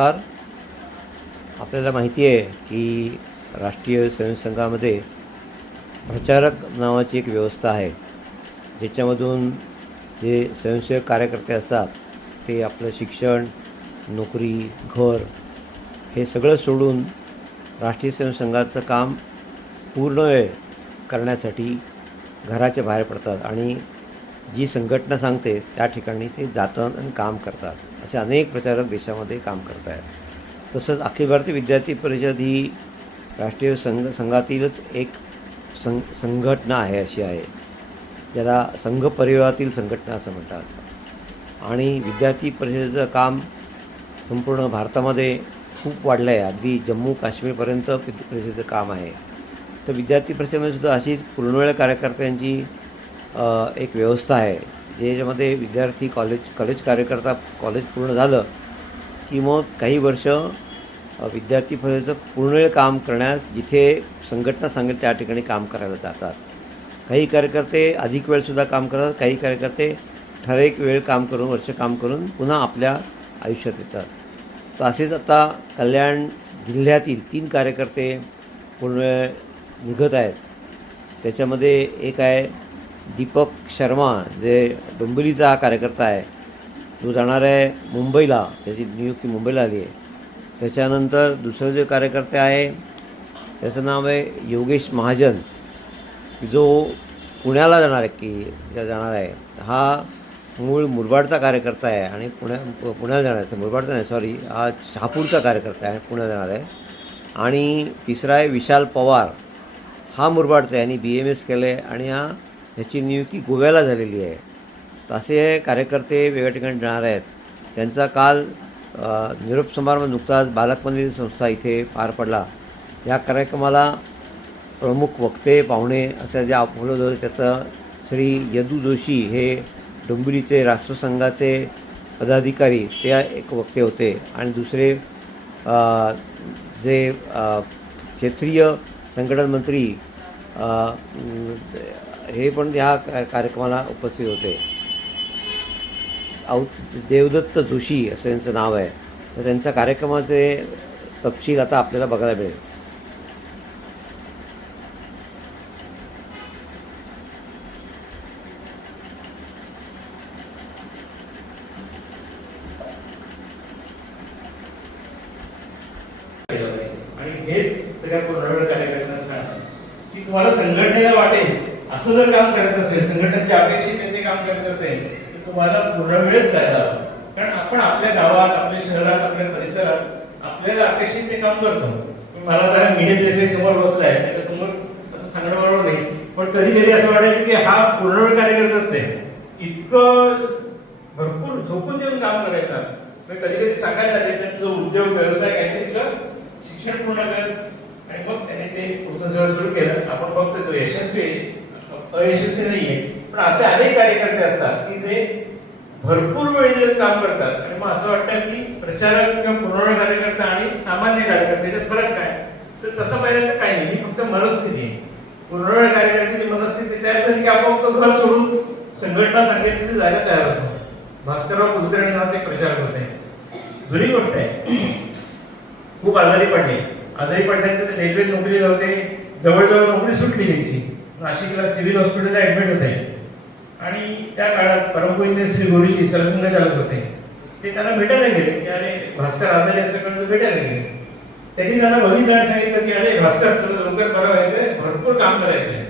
फार आपल्याला माहिती आहे की राष्ट्रीय स्वयंसेवकामध्ये प्रचारक नावाची एक व्यवस्था आहे, ज्याच्यामधून जे स्वयंसेवक कार्यकर्ते असतात ते आपलं शिक्षण, नोकरी, घर हे सगळं सोडून राष्ट्रीय स्वयंसेवकाचं काम पूर्ण वेळ करण्यासाठी घराच्या बाहेर पडतात आणि जी संघटना सांगते त्या ठिकाणी ते जातात आणि काम करतात. असे अनेक प्रचारक देशामध्ये काम करत आहेत. तसंच अखिल भारतीय विद्यार्थी परिषद ही राष्ट्रीय संघातीलच एक संघटना आहे, अशी आहे, ज्याला संघ परिवारातील संघटना असं म्हणतात. आणि विद्यार्थी परिषदेचं काम संपूर्ण भारतामध्ये खूप वाढलं आहे. अगदी जम्मू काश्मीरपर्यंत परिषदेचं काम आहे. तर विद्यार्थी परिषदेमध्ये सुद्धा अशीच पूर्णवेळ कार्यकर्त्यांची एक व्यवस्था आहे, ज्याच्यामध्ये विद्यार्थी कॉलेज कार्यकर्ता कॉलेज पूर्ण झालं की मग काही वर्ष विद्यार्थी परिषदेचं पूर्णवेळ काम करण्यास जिथे संघटना सांगेल त्या ठिकाणी काम करायला जातात. काही कार्यकर्ते अधिक वेळसुद्धा काम करतात, काही कार्यकर्ते ठराविक वेळ काम करून वर्ष काम करून पुन्हा आपल्या आयुष्यात येतात. तर असेच आता कल्याण जिल्ह्यातील 3 कार्यकर्ते पूर्णवेळ निघत आहेत. त्याच्यामध्ये एक आहे दीपक शर्मा, जे डोंबिवलीचा हा कार्यकर्ता आहे. तो जाणार आहे मुंबईला, त्याची नियुक्ती मुंबईला आली आहे. त्याच्यानंतर दुसरं जे कार्यकर्ते आहे त्याचं नाव आहे योगेश महाजन, जो पुण्याला जाणार आहे. हा मूळ मुरबाडचा कार्यकर्ता आहे आणि पुण्याला जाणार आहे. मुरबाडचा नाही, सॉरी, हा शहापूरचा कार्यकर्ता आहे, पुण्याला जाणार आहे. आणि तिसरा आहे विशाल पवार, हा मुरबाडचा आहे आणि BMS केलं आहे आणि ह्याची नियुक्ती गोव्याला झालेली आहे. तर असे कार्यकर्ते वेगळ्या ठिकाणी जाणार आहेत. त्यांचा काल निरोप समारंभ नुकताच बालक मंदिर संस्था इथे पार पडला. या कार्यक्रमाला प्रमुख वक्ते पाहुणे असं जे बोलवलं होतं त्याचं श्री यदू जोशी हे डोंबिवलीचे राष्ट्रसंघाचे पदाधिकारी ते एक वक्ते होते आणि दुसरे जे क्षेत्रीय संघटन मंत्री हे पण ह्या कार्यक्रमाला उपस्थित होते. देवदत्त जोशी असं त्यांचं नाव आहे. तर त्यांच्या कार्यक्रमाचे तपशील आता आपल्याला बघायला मिळेल. आणि हेच सगळ्या पूर्णवेळ कार्यकर्त्यांना सांगतात की तुम्हाला संघटनेला वाटेल असं जर काम करत असेल, संघटनेची अपेक्षित ते काम करत असेल तर तुम्हाला पूर्णवेळच जायला हवं. कारण आपण आपल्या गावात, आपल्या शहरात, आपल्या परिसरात आपल्याला अपेक्षित ते काम करतो. मला तर मी देशाई समोर बसलाय त्याच्यासमोर असं सांगणं बरोबर नाही, पण कधी कधी असं वाटायचं की हा पूर्णवेळ कार्यकर्ताच आहे. इतकं भरपूर झोपून देऊन काम करायचं. कधी कधी सांगायला लागेल तुझा उद्योग व्यवसाय काहीतरी कर, शिक्षण पूर्ण कर, आणि मग त्याने ते पुढचं सगळं सुरू केलं. आपण बघतो तो यशस्वी अयशस्वी नाहीये, पण असे अनेक कार्यकर्ते असतात की जे भरपूर वेळ काम करतात. आणि मग असं वाटतं की प्रचारक किंवा पूर्णवेळ कार्यकर्ता आणि सामान्य कार्यकर्ते याच्यात फरक काय? तर तसं पाहिलं तर काही नाही, फक्त मनस्थिती आहे. पूर्णवेळ कार्यकर्त्याची मनस्थिती तयार झाली की आपण तो घर सोडून संघटना सांगेल तिथे जायला तयार होतो. भास्करराव कुलकर्णी नावाचे प्रचारक होते. जुनी गोष्ट आहे. खूप आजारी पडल्यानंतर ते रेल्वे नोकरीला होते. जवळजवळ नोकरी सुटली त्यांची. नाशिकला सिव्हिल हॉस्पिटलला ऍडमिट होते आणि त्या काळात परमपूज्य श्री गुरुजी सरसंघचालक होते. ते त्यांना भेटायला गेले की अरे भास्कर आजारी असं करून भेटायला गेले. त्यांनी त्यांना बघितलं सांगितलं की अरे भास्कर तुला लवकर बरं व्हायचंय, भरपूर काम करायचंय.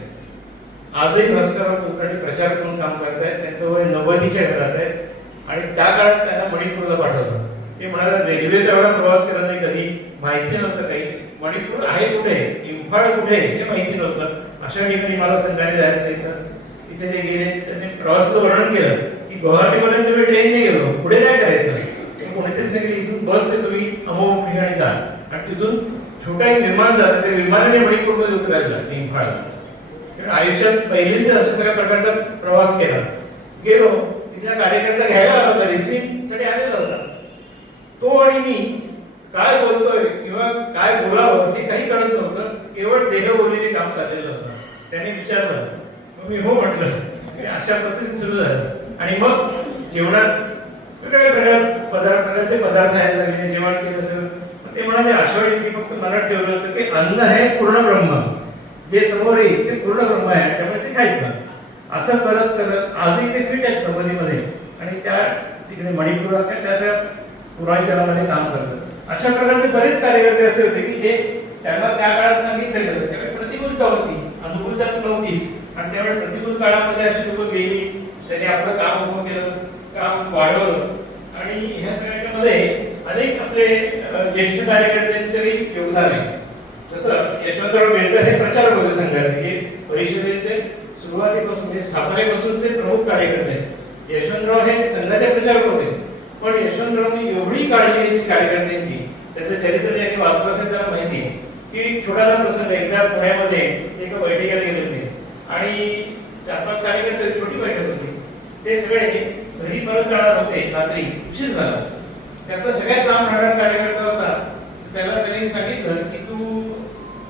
आजही भास्करराव कुलकर्णी प्रचार करून काम करतायत. त्यांचं वय 90च्या घरात आहे आणि त्या काळात त्यांना मणिपूरला पाठवलं. ते म्हणाला रेल्वेचा एवढा प्रवास केला नाही कधी, माहिती नव्हतं काही. मणिपूर आहे कुठे, इम्फाळ कुठे हे माहिती नव्हतं. अशा ठिकाणी मला संघाने जायचं सांगितलं. तिथे ते गेले, त्यांनी प्रवासाचं वर्णन केलं की गुवाहाटीपर्यंत तुम्ही ट्रेनने गेलो, पुढे काय करायचं? कोणीतरी सांगितलं इथून बस ते तुम्ही अमुक ठिकाणी जा आणि तिथून छोटा एक विमान जातं, त्या विमानाने मणिपूरमध्ये उतरायला इम्फाळला. आयुष्यात पहिल्यांदा अशा सगळ्या प्रकारचा प्रवास केला. गेलो, तिथला कार्यकर्ता घ्यायला आला होता, रिसिव्ह साठी आलेला होता. तो आणि मी काय बोलतोय किंवा काय बोलावं हे काही कळत नव्हतं. केवळ देहबोलीने काम चाललेलं होतं. त्याने विचारलं, मी हो म्हटलं. अशा पद्धतीने सुरू झालं आणि मग जेवणात वेगवेगळ्या प्रकारचे पदार्थ आहेत लागले, जेवण केलं असेल. ते म्हणाले आषाढी मी फक्त मनात ठेवलं होतं की अन्न आहे पूर्ण ब्रह्म, जे समोर येईल ते पूर्ण ब्रह्म आहे, त्यामुळे ते खायचं. असं करत करत आजही ते फिट आहेत कंपनीमध्ये आणि त्या तिकडे मणिपुरात त्या सगळ्या पुराणचरामध्ये काम करतात. अशा प्रकारचे बरेच कार्यकर्ते असे होते की जे त्यांना त्या काळात सांगितलेलं होतं, त्यावेळी प्रतिकूलता होती, अनुकूलता नव्हतीच. आणि त्यामुळे प्रतिकूल काळामध्ये अशी लोक गेली, त्यांनी आपलं काम उभं केलं, काम वाढवलं. आणि ह्या सगळ्यामध्ये अनेक आपले ज्येष्ठ कार्यकर्त्यांचे योगदान आहे. जसं यशवंतराव बेलकर हे प्रचारक होते संघाचे, हे परिषदेचे सुरुवातीपासून म्हणजे स्थापनेपासूनचे प्रमुख कार्यकर्ते आहेत. यशवंतराव हे संघाचे प्रचारक होते, पण यशवंतरावनी एवढी काळजी घेतली कार्यकर्त्यांची, त्याचं चरित्र ज्यांनी वाचलं असेल त्याला माहिती आहे की छोटासा प्रसंग, एकदा पुण्यामध्ये एका बैठकीला गेले होते आणि 4-5 कार्यकर्ते, छोटी बैठक होती, ते सगळे घरी परत जाणार होते, रात्री उशीर झाला. त्यातला सगळ्यात लांब राहणारा कार्यकर्ता होता, त्याला त्यांनी सांगितलं की तू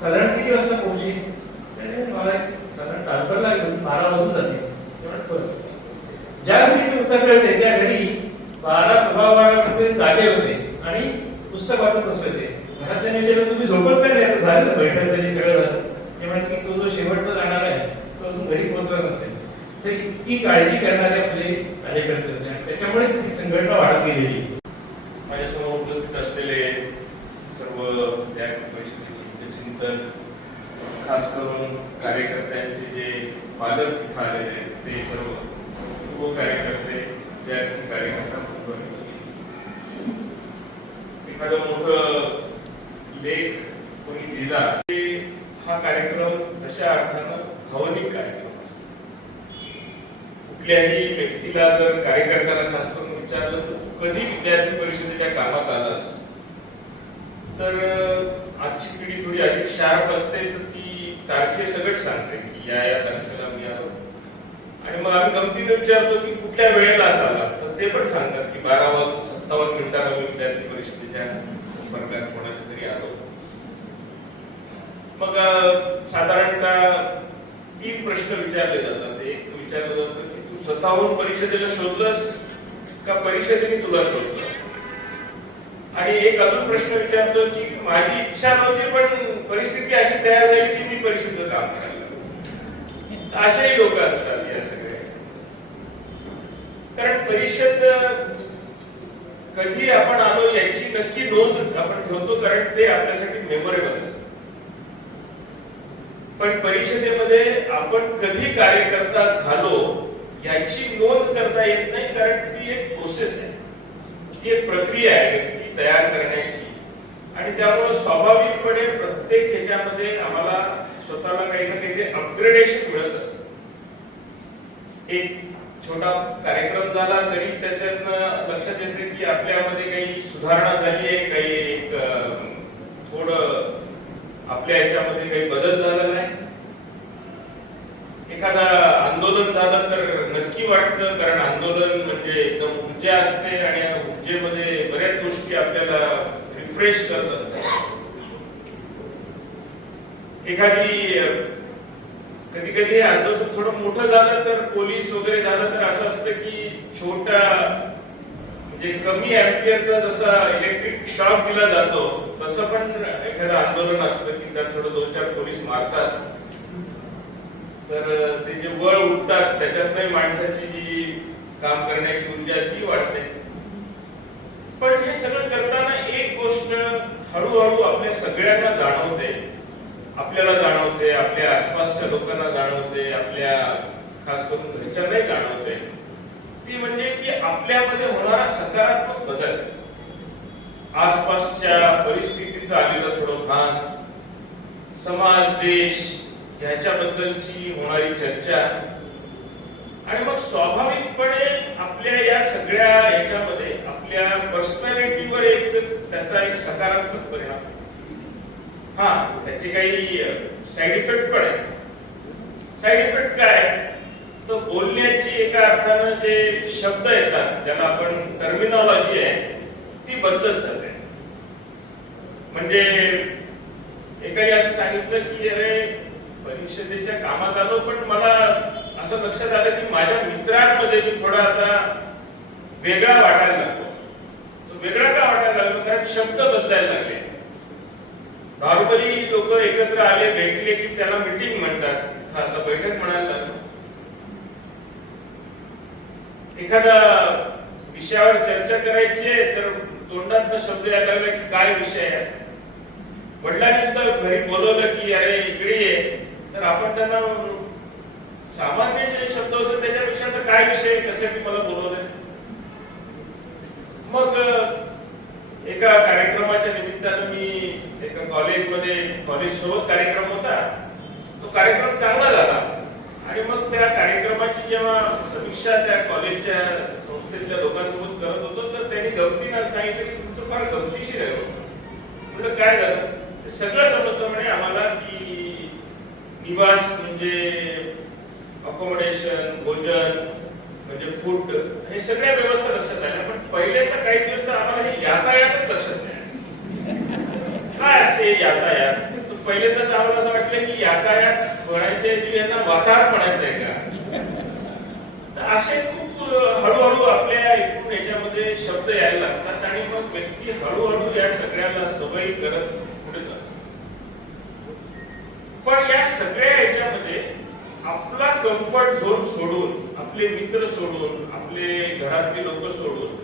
साधारण किती वाजता पोहोचशील? त्याने मला साधारण तासभर लागेल, 12 वाजून जाते. ज्या घरी ते उत्तर मिळते त्या घरी 12-12:15 जागे होते आणि पुस्तक वाचत बसले होते. घरातल्या विचारलं तुम्ही झोपत काय नाही? आता झालं, बैठक झाली, सगळं झालं. ते म्हणते की तो जो शेवटचा जाणार आहे तो अजून घरी पोहोचला नसेल. तर इतकी काळजी करणारे आपले कार्यकर्ते होते आणि त्याच्यामुळेच ही संघटना वाढत गेलेली. माझ्यासमोर उपस्थित असलेले सर्व या परिषदेचे चिंतन, खास करून कार्यकर्त्यांचे जे पालक इथं आलेले आहेत ते सर्व पूर्व कार्यकर्ते, विद्यार्थी कार्यकर्ता, एखादं मोठं लेख कोणी लिहिला, हा कार्यक्रम तशा अर्थानं भावनिक कार्यक्रम असतो. कुठल्याही व्यक्तीला जर कार्यकर्त्याला खास करून विचारलं तर कधी विद्यार्थी परिषदेच्या कामात आलास, तर आजची पिढी थोडी अधिक शार्प असते, तर ती तारखे सगळं सांगते की या या तारखेला मी आलो. आणि मग आम्ही गमतीने विचारतो की कुठल्या वेळेला झाला, तर ते पण सांगतात की 12:57 मी विद्यार्थी परिषदेच्या संपर्कात कोणाच्या तरी आलो. मग साधारणतः 3 प्रश्न विचारले जातात. एक विचारलं जातं की तू स्वतःहून परिषदेला शोधलंस का परिषदेने तुला शोधलं? आणि एक अजून प्रश्न विचारतो की माझी इच्छा नव्हती पण परिस्थिती अशी तयार झाली की मी परिषदेचं काम करायला. असेही लोक असतात या सगळ्या. कारण परिषद कधी आपण आलो याची नक्की नोंद आपण ठेवतो, कारण ते आपल्यासाठी मेमोरेबल असतं. पण परिषदेमध्ये आपण कधी कार्यकर्ता झालो याची नोंद करता येत नाही, कारण ती एक प्रोसेस आहे, ती एक प्रक्रिया आहे व्यक्ती तयार करण्याची. आणि त्यामुळे स्वाभाविकपणे प्रत्येक ह्याच्यामध्ये आम्हाला स्वतःला काही ना काही अपग्रेडेशन मिळत असतं. एक छोटा कार्यक्रम झाला तरी त्याच्यातनं लक्षात येते की आपल्यामध्ये काही सुधारणा झाली आहे, काही थोडं आपल्या याच्यामध्ये काही बदल झाला नाही. एखादा आंदोलन झालं तर नक्की वाटतं, कारण आंदोलन म्हणजे एकदम ऊर्जा असते आणि या ऊर्जेमध्ये बऱ्याच गोष्टी आपल्याला रिफ्रेश करत असतात. एखादी कधी कधी आंदोलन थोडं मोठं झालं तर पोलीस वगैरे झालं तर असं असतं की छोटा म्हणजे कमी अँपियरचा जसा इलेक्ट्रिक शॉक दिला जातो तसं पण एखादं आंदोलन असतं की त्यात थोडं 2-4 पोलीस मारतात, तर ते जे वळ उठतात त्याच्यातही माणसाची जी काम करण्याची ऊर्जा ती वाढते. पण हे सगळं करताना एक गोष्ट हळूहळू आपल्या सगळ्यांना जाणवते, आपल्याला जाणवते, आपल्या आसपासच्या लोकांना जाणवते, आपल्या खास करून घरच्यांनाही जाणवते. ती म्हणजे की आपल्यामध्ये होणारा सकारात्मक बदल, आसपासच्या परिस्थितीचं आलेलं थोडं भान, समाज देश ह्याच्याबद्दलची होणारी चर्चा, आणि मग स्वाभाविकपणे आपल्या या सगळ्या ह्याच्यामध्ये आपल्या पर्सनॅलिटीवर एक त्याचा एक सकारात्मक परिणाम. हा, त्याचे काही साईड इफेक्ट पण आहे. साईड इफेक्ट काय? तर बोलण्याची एका अर्थानं जे शब्द येतात, ज्याला आपण टर्मिनॉलॉजी आहे, ती बदलत जाते. म्हणजे एकाने असं सांगितलं की अरे परिषदेच्या कामात आलो, पण मला असं लक्षात आलं की माझ्या मित्रांमध्ये मी थोडा आता वेगळा वाटायला लागतो. तो वेगळा का वाटायला लागतो? कारण शब्द बदलायला लागले. नॉर्मली लोक एकत्र आले, भेटले की त्याला मीटिंग म्हणतात, आता बैठक म्हणायला लागलो. एखादा विषयावर चर्चा करायची आहे तर तोंडात शब्द यायला लागला की काय विषय आहे. वडिलांनी सुद्धा घरी बोलवलं की अरे इकडे ये, तर आपण त्यांना सामान्य जे शब्द होते त्याच्यापेक्षा तर काय विषय, कशासाठी मला बोलवलं. मग एका कार्यक्रमाच्या निमित्तानं मी एका कॉलेजमध्ये, कॉलेज सोबत कार्यक्रम होता, तो कार्यक्रम चांगला झाला. आणि मग त्या कार्यक्रमाची जेव्हा समीक्षा त्या कॉलेजच्या संस्थेतल्या लोकांसोबत करत होतो तर त्यांनी गमतीनं सांगितलं की तुमचं फार गमतीशीर आहे. म्हटलं काय झालं? सगळं समजतं म्हणे आम्हाला की निवास म्हणजे अकोमोडेशन, भोजन म्हणजे फूड, हे सगळ्या व्यवस्था लक्षात आल्या. पण पहिले तर काही दिवस तर आम्हाला हे यातायातच लक्षात नाही. काय असते यातायात? पहिल्यांदा आम्हाला असं वाटलं की यातायात म्हणायचे जे आहे ना, वातावरण म्हणायचंय का. तर असे खूप हळूहळू आपल्या एकूण याच्यामध्ये शब्द यायला लागतात आणि मग व्यक्ती हळूहळू या सगळ्याला सवयी करत पुढे जातो. पण या सगळ्या याच्यामध्ये आपला कम्फर्ट झोन सोडून, आपले मित्र सोडून, आपले घरातले लोक सोडून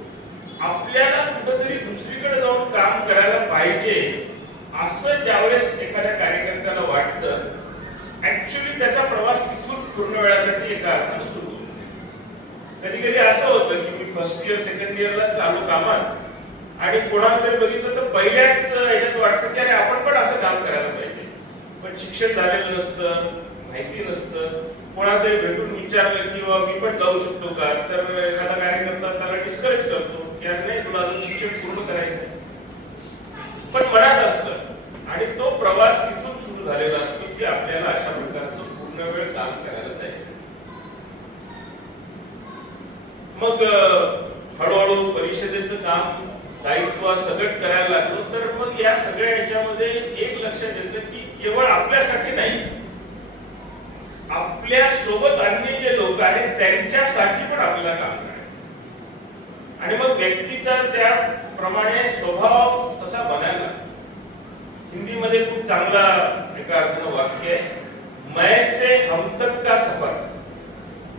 आपल्याला कुठेतरी दुसरीकडे जाऊन काम करायला पाहिजे असं ज्यावेळेस एखाद्या कार्यकर्त्याला वाटतं, ऍक्च्युली त्याचा प्रवास तिथून पूर्ण वेळासाठी एका अर्थानं सुरू होतो. कधी कधी असं होतं की मी फर्स्ट इयर, सेकंड इयरला चालू कामात आणि कोणाला तरी बघितलं तर पहिल्याच याच्यात वाटतं की अरे आपण पण असं काम करायला पाहिजे. पण शिक्षण झालेलं नसतं, माहिती नसतं. कोणाला तरी भेटून विचारलं किंवा मी पण जाऊ शकतो का, तर एखादा कार्यकर्ता त्याला डिस्करेज करतो की अरे नाही, तुला अजून शिक्षण पूर्ण करायचं. पण मनात असतं आणि तो प्रवास तिथून सुरू झालेला असतो की आपल्याला अशा प्रकारचं पूर्ण वेळ काम करायला जायचं. मग हळूहळू परिषदेचं काम, दायित्व सगळं करायला लागलो. तर मग या सगळ्या याच्यामध्ये एक लक्षात येतं की केवळ आपल्यासाठी नाही, आपल्या सोबत अन्य जे लोक आहेत त्यांच्यासाठी पण आपल्याला काम करायचं. आणि मग व्यक्तीचा त्याप्रमाणे स्वभाव तसा बनायला. हिंदीमध्ये खूप चांगला एका अर्थानं वाक्य आहे, मैं से हम तक का सफर,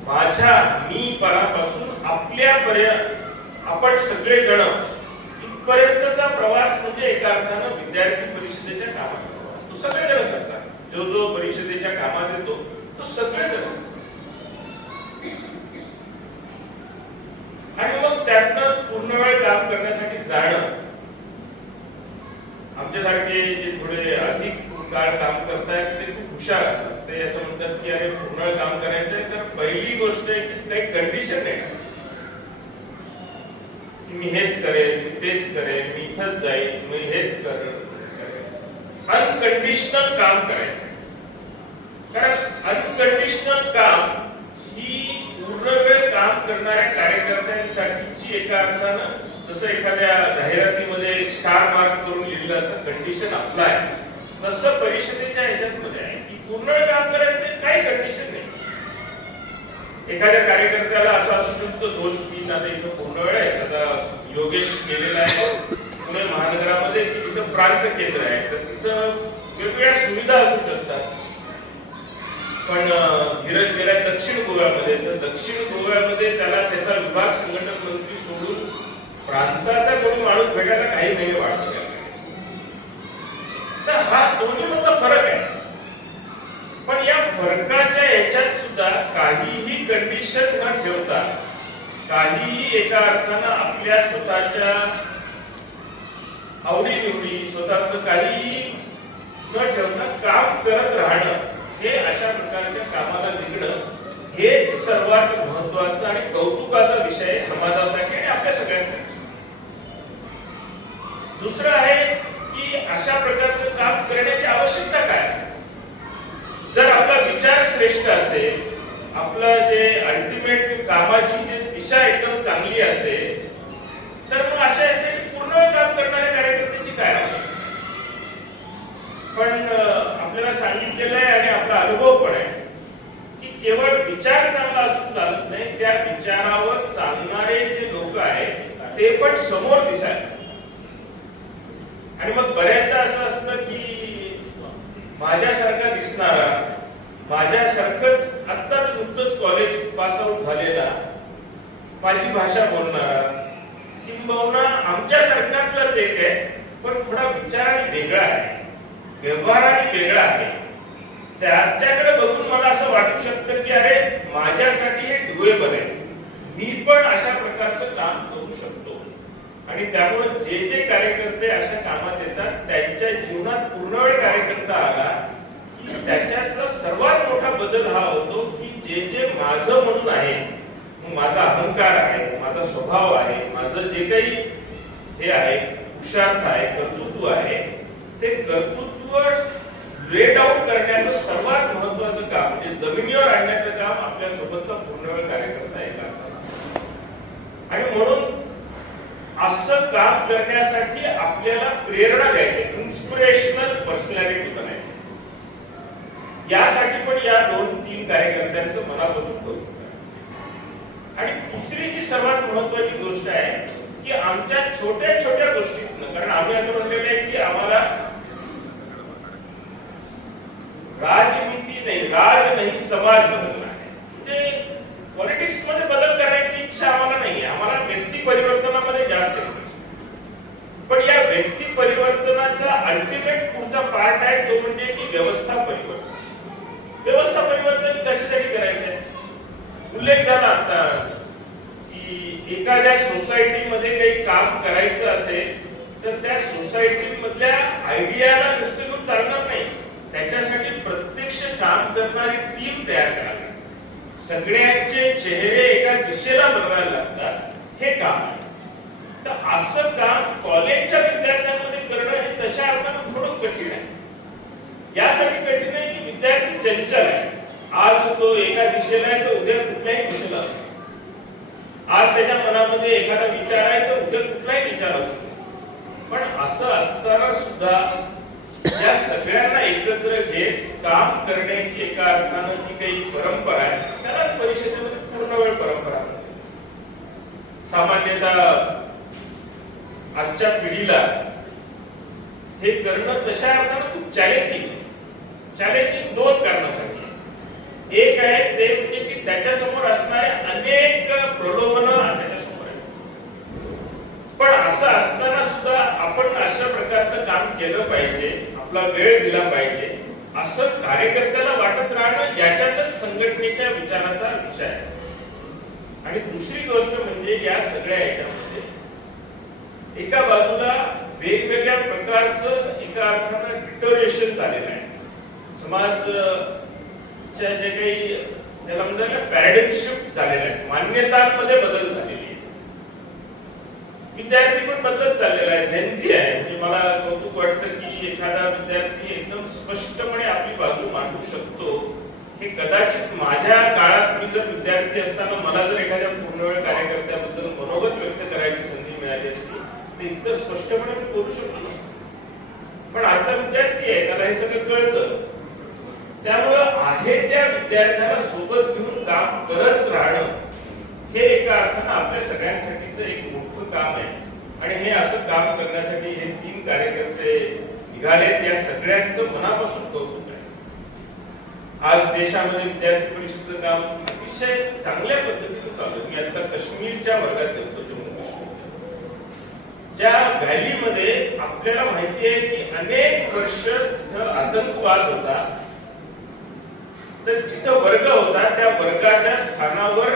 माझ्या मी परापासून आपल्यापर्यंत आपण सगळे जण इथपर्यंतचा प्रवास म्हणजे एका अर्थानं विद्यार्थी परिषदेच्या कामात प्रवास. तो सगळे जण करतात. जो जो परिषदेच्या कामात येतो तो सगळे जण. आणि मग त्यातनं पूर्ण वेळ काम करण्यासाठी जाणं. आमच्यासारखे जे थोडे अधिक काळ काम करतायत ते खूप हुशार असतात. ते असं म्हणतात की अरे पूर्ण वेळ काम करायचंय तर पहिली गोष्ट आहे की काही कंडिशन नाही की मी हेच करेन, मी तेच करेन, मी इथंच जाईन, मी हेच करेन. अनकंडिशनल काम करायचं. कारण अनकंडिशनल काम ही पूर्ण वेळ काम करणाऱ्या कार्यकर्त्यांसाठीची एका अर्थानं, जसं एखाद्या जाहिरातीमध्ये स्टार मार्क करून लिहिलेलं असतं कंडिशन अप्लाय, तसं परिषदेच्या ह्याच्यामध्ये आहे की पूर्ण वेळ काम करायचं, काही कंडिशन नाही. एखाद्या कार्यकर्त्याला असं असू शकतं 2-3 आता इथं पूर्ण वेळ आहे. आता योगेश गेलेला आहे पुणे महानगरामध्ये, तिथं प्रांत केंद्र आहे तर तिथं वेगवेगळ्या सुविधा असू शकतात. पण धीरज गेलाय दक्षिण गोव्यामध्ये, तर दक्षिण गोव्यामध्ये त्याला त्याचा विभाग संघटक मंत्री सोडून प्रांताचा कोणी माणूस भेटायला काही महिने वाट बघायला. तर हा दोन्ही मोठा फरक आहे. पण या फरकाच्या याच्यात सुद्धा काहीही कंडिशन न ठेवता, काहीही एका अर्थानं आपल्या स्वतःच्या आवडीनिवडी, स्वतःच काहीही न ठेवता काम करत राहणं, हे अशा प्रकारच्या कामाला निघणं हेच सर्वात महत्वाचं आणि कौतुकाचा विषय आहे समाजासाठी आणि आपल्या सगळ्यांसाठी. दुसरं आहे की अशा प्रकारचं काम करण्याची आवश्यकता काय. जर आपला विचार श्रेष्ठ असेल, आपलं जे अल्टिमेट कामाची जी दिशा एकदम चांगली असेल, तर मग अशा याच्याची पूर्ण काम करणाऱ्या कार्यकर्त्याची काय आवश्यकता. पण आपल्याला सांगितलेलं आहे आणि आपला अनुभव पण आहे की केवळ विचार चांगला असून चालत नाही, त्या विचारावर चालणारे जे लोक आहेत ते पण समोर दिसायला. आणि मग बऱ्याचदा असं असतं की माझ्यासारखा दिसणारा, माझ्यासारखंच आत्ताच नुकतंच कॉलेज पास आउट झालेला, माझी भाषा बोलणारा, किंबहुना आमच्यासारखाच एक आहे पण थोडा विचाराने वेगळा आहे, व्यवहाराने वेगळा आहे, त्याच्याकडे बघून मला असं वाटू शकतं की अरे माझ्यासाठी हे डुएबल आहे, मी पण अशा प्रकारचं काम करू शकतो. आणि त्यामुळे जे जे कार्यकर्ते अशा कामात येतात त्यांच्या जीवनात पूर्णवेळ कार्यकर्ता आला की त्याच्यातला सर्वात मोठा बदल हा होतो की जे जे माझं म्हणून आहे, माझा अहंकार आहे, माझा स्वभाव आहे, माझं जे काही हे आहे, पुरुषार्थ आहे, कर्तृत्व आहे, ते कर्तृत्व लेट आउट करण्याचं सर्वात महत्वाचं काम म्हणजे जमिनीवर आणण्याचं काम आपल्या सोबतचा पूर्णवेळ कार्यकर्ता एका. आणि म्हणून असं काम करण्यासाठी आपल्याला प्रेरणा द्यायची, इन्स्पिरेशनल पर्सनॅलिटी बनायची. यासाठी पण या 2-3 कार्यकर्त्यांचं मनापासून कौतुक आहे. आणि तिसरी जी सर्वात महत्वाची गोष्ट आहे की आमच्या छोट्या छोट्या गोष्टीतून, कारण आम्ही असं म्हटलेलं आहे की आम्हाला राजनीती नाही, राज नाही, समाज बदलला आहे. म्हणजे पॉलिटिक्स मध्ये बदल करण्याची इच्छा आम्हाला नाही आहे, आम्हाला व्यक्ती परिवर्तनामध्ये जास्त इंटरेस्ट. पण या व्यक्ती परिवर्तनाचा अल्टिमेट पुढचा पार्ट आहे तो म्हणजे की व्यवस्था परिवर्तन. व्यवस्था परिवर्तन कशासाठी करायचं आहे? उल्लेख झाला आता की एखाद्या सोसायटीमध्ये काही काम करायचं असेल तर त्या सोसायटी मधल्या आयडियाला नुसतं घेऊन चालणार नाही, त्याच्यासाठी प्रत्यक्ष काम करणारी टीम तयार करावी, सगळ्यांचे चेहरे एका दिशेला बनवायला लागतात, हे काम आहे. तर असं काम कॉलेजच्या विद्यार्थ्यांमध्ये करणं हे तशा अर्थानं थोडं कठीण आहे. यासाठी कठीण आहे की विद्यार्थी चंचल आहे. आज तो एका दिशेला आहे तर उद्या कुठल्याही दिशेला असतो. आज त्याच्या मनामध्ये एखादा विचार आहे तर उद्या कुठलाही विचार असतो. पण असं असताना सुद्धा या सगळ्यांना एकत्र घेत काम करण्याची एका अर्थानं जी काही परंपरा आहे त्याला परिषदेमध्ये पूर्णवेळ परंपरा. सामान्यतः आजच्या पिढीला हे करणं तशा अर्थानं खूप चॅलेंजिंग आहे. चॅलेंजिंग 2 कारणासाठी. एक आहे ते म्हणजे की त्याच्यासमोर असणारे अनेक प्रलोभनं त्याच्यासमोर आहेत. पण असं असताना सुद्धा आपण अशा प्रकारचं काम केलं पाहिजे, आपला वेळ दिला पाहिजे, असं कार्यकर्त्याला वाटत राहणं याच्यातच संघटनेच्या विचाराचा विषय आहे. आणि दुसरी गोष्ट म्हणजे या सगळ्या याच्यामध्ये एका बाजूला वेगवेगळ्या प्रकारचं एका अर्थानं डिटोरेशन झालेलं आहे. समाजच्या जे काही त्याला म्हणतात पॅराडाइम शिफ्ट झालेलं आहे, मान्यतांमध्ये बदल झालेली आहे. विद्यार्थी पण बदलत चाललेला आहे, जेनझी आहे. म्हणजे मला कौतुक वाटतं की एखादा विद्यार्थी एकदम स्पष्टपणे आपली बाजू मांडू शकतो. हे कदाचित माझ्या काळात मी जर विद्यार्थी असताना मला जर एखाद्या पूर्णवेळ कार्यकर्त्याबद्दल मनोगत व्यक्त करायची संधी मिळाली असती तर इतकं स्पष्टपणे मी बोलू शकलो नसतो. पण आजचा विद्यार्थी आहे, त्याला हे सगळं कळतं. त्यामुळं आहे त्या विद्यार्थ्याला सोबत घेऊन काम करत राहणं हे एका अर्थानं आपल्या सगळ्यांसाठीच एक मोठं काम आहे. आणि हे असं काम करण्यासाठी हे 3 कार्यकर्ते निघालेत. या सगळ्यांचं मनापासून कौतुक आहे. आज देशामध्ये विद्यार्थी परिषदेचं काम अतिशय चांगल्या पद्धतीने चालू आहे. मी आता काश्मीरच्या वर्गात गेलो, जम्मू काश्मीरच्या, ज्या व्हॅलीमध्ये आपल्याला माहिती आहे की अनेक वर्ष तिथं आतंकवाद होता. तर जिथं वर्ग होता त्या वर्गाच्या स्थानावर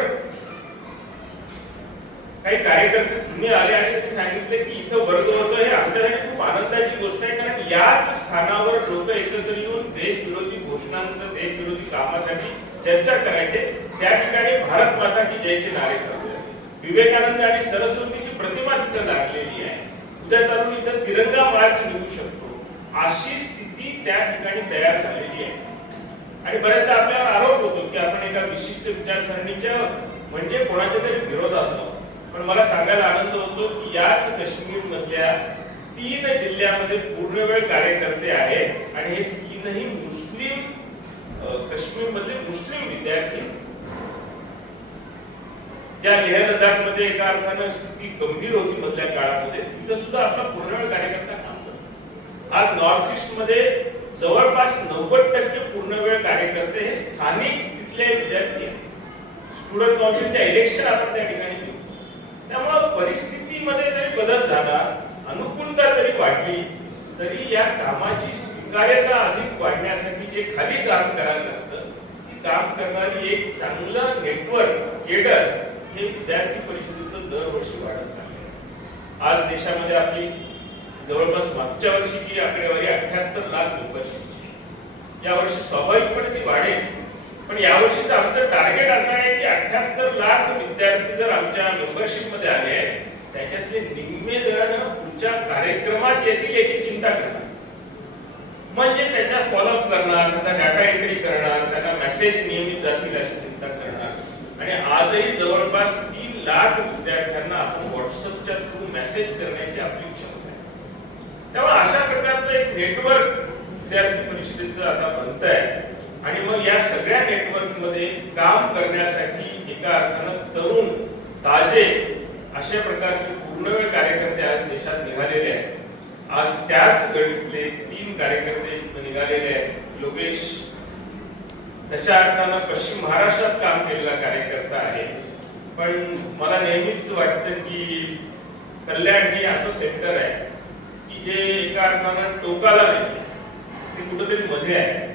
काही कार्यकर्ते जुने आले आणि त्यांनी सांगितले की इथं वर्ग होतं, हे आमच्यासाठी खूप आनंदाची गोष्ट आहे. कारण याच स्थानावर लोक एकत्र येऊन देशविरोधी घोषणांचं, देशविरोधी कामासाठी चर्चा करायचे. त्या ठिकाणी भारत माता की जयचे नारे करतोय. विवेकानंद आणि सरस्वतीची प्रतिमा तिथं लागलेली आहे. उद्या चालून इथं तिरंगा मार्च निघू शकतो, अशी स्थिती त्या ठिकाणी तयार झालेली आहे. आणि बऱ्याचदा आपल्याला आरोप होतो की आपण एका विशिष्ट विचारसरणीच्या म्हणजे कोणाच्या तरी विरोधात आहोत. पण मला सांगायला आनंद होतो की याच काश्मीर मधल्या 3 जिल्ह्यामध्ये पूर्णवेळ कार्यकर्ते आहेत आणि हे 3ही मुस्लिम, काश्मीर मधले मुस्लिम विद्यार्थी. ज्या लेह लडाखमध्ये एका अर्थानं स्थिती गंभीर होती मधल्या काळामध्ये, तिथं सुद्धा आपला पूर्णवेळ कार्यकर्ता काम करतो. आज नॉर्थ ईस्ट मध्ये जवळपास 90% पूर्णवेळ कार्यकर्ते हे स्थानिक तिथले विद्यार्थी आहेत. स्टुडंट काउन्सिलच्या इलेक्शन आपण त्या ठिकाणी घेऊ. त्यामुळे परिस्थितीमध्ये जरी बदल झाला, अनुकूलता जरी वाढली, तरी या कामाची स्वीकार्यता अधिक वाढण्यासाठी जे खाली काम करायला लागतं, ती काम करणारी एक चांगलं नेटवर्क केडर हे विद्यार्थी परिषदेचं दरवर्षी वाढत चाललंय. आज देशामध्ये आपली जवळपास मागच्या वर्षीची आकडेवारी 78 लाख मेंबरशिपची. यावर्षी स्वाभाविकपणे ती वाढेल, पण यावर्षीचं आमचं टार्गेट असं आहे की 78 लाख विद्यार्थी जर आमच्या मेंबरशिप मध्ये आले, त्याच्यातले निम्मे जण पुढच्या कार्यक्रमात येतील याची चिंता करणार. म्हणजे त्यांना फॉलोअप करणार, त्यांना डाटा एंट्री करणार, त्यांना मेसेज नियमित जातील अशी चिंता करणार. आणि आजही जवळपास 3 लाख विद्यार्थ्यांना आपण व्हॉट्सअपच्या थ्रू मेसेज करण्याची आपली क्षमता आहे. त्यामुळे अशा प्रकारचं एक नेटवर्क विद्यार्थी परिषदेचं आता बनत आहे. आणि मग या सगळ्या नेटवर्क मध्ये काम करण्यासाठी एका अर्थानं तरुण ताजे अशा प्रकारचे पूर्णवेळ कार्यकर्ते आज देशात निघालेले आहेत. आज त्याच गळीतले 3 कार्यकर्ते निघालेले आहेत. योगेश तशा अर्थानं पश्चिम महाराष्ट्रात काम केलेला कार्यकर्ता आहे, पण मला नेहमीच वाटतं की कल्याण हे असं सेक्टर आहे की जे एका अर्थानं टोकाला नाही, ते कुठेतरी मध्ये आहे.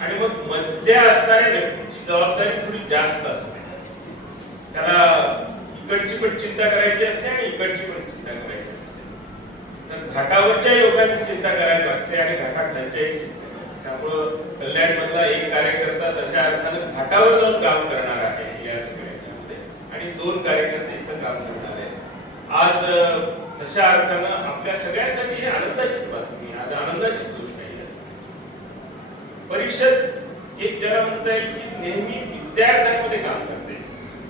आणि मग मधल्या असणाऱ्या व्यक्तीची जबाबदारी थोडी जास्त असते. त्याला इकडची पण चिंता करायची असते आणि इकडची पण चिंता करायची असते. तर घाटावरच्या लोकांची चिंता करायला लागते आणि घाटाखालच्याही चिंता. त्यामुळं कल्याण मधला एक कार्यकर्ता तशा अर्थानं घाटावर जाऊन काम करणार आहे या सगळ्यामध्ये, आणि 2 कार्यकर्ते इथं काम करणार आहेत. आज तशा अर्थानं आपल्या सगळ्यांसाठी आनंदाचीच बातमी, आज आनंदाचीच गोष्ट आहे. परिषद एक ज्याला म्हणता येईल की नेहमी विद्यार्थ्यांमध्ये काम करते.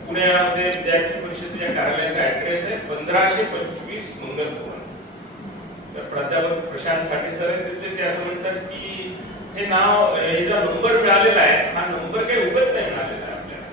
पुण्यामध्ये विद्यार्थी परिषदेच्या कार्यालयाचा ऍड्रेस आहे 1525 मंगल भवन. तर प्राध्यापक प्रशांत साठे सर ते असं म्हणतात की हे नाव, हे जो नंबर मिळालेला आहे, हा नंबर काही उगत नाही मिळालेला आहे आपल्याला.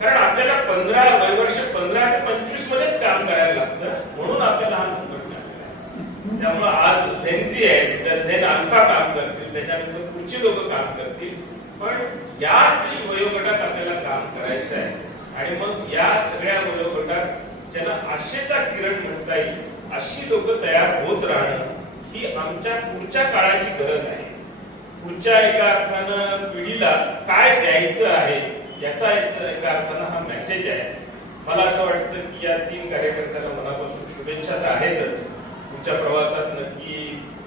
कारण आपल्याला 15 वर्ष 15 ते 25 मध्येच काम करायला लागतं, म्हणून आपल्याला हा नंबर मिळालेला आहे. त्यामुळे आज झेनजी आहे, झेन अल्फा काम करतील, त्याच्यानंतर पुढची लोक काम करतील, पण याच वयोगटात आपल्याला काम करायचं आहे. आणि मग या सगळ्या वयोगटात ज्याला आशेचा किरण म्हणता येईल अशी लोक तयार होत राहणं ही आमच्या पुढच्या काळाची गरज आहे. पुढच्या एका अर्थानं पिढीला काय द्यायचं आहे याचा एका अर्थानं हा मेसेज आहे. मला असं वाटतं की या 3 कार्यकर्त्यांना मनापासून शुभेच्छा तर आहेतच. पुढच्या प्रवासात नक्की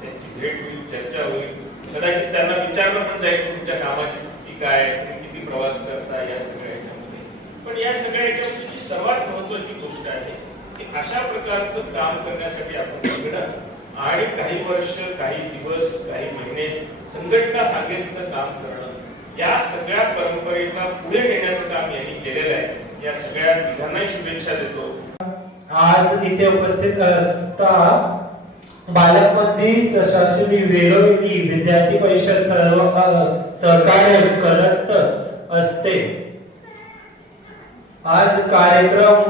त्यांची भेट होईल, चर्चा होईल. कदाचित त्यांना विचारलं पण जाईल तुमच्या कामाची स्थिती काय, तुम्ही किती प्रवास करता या सगळ्या ह्याच्यामध्ये. पण या सगळ्या ह्याच्यामध्ये सर्वात महत्वाची गोष्ट आहे की अशा प्रकारचं काम करण्यासाठी आपण निघणं आणि काही वर्ष, काही दिवस, काही महिने संघटना सांगेल तर काम करणं, या सगळ्या परंपरेचा पुढे नेण्याचं काम यांनी केलेलं आहे. या सगळ्या तिघांनाही शुभेच्छा देतो. आज इथे उपस्थित असता बालक मंदिर प्रशासनी वेळोवेळी विद्यार्थी परिषद सर्व सहकार्य करत असते. आज कार्यक्रम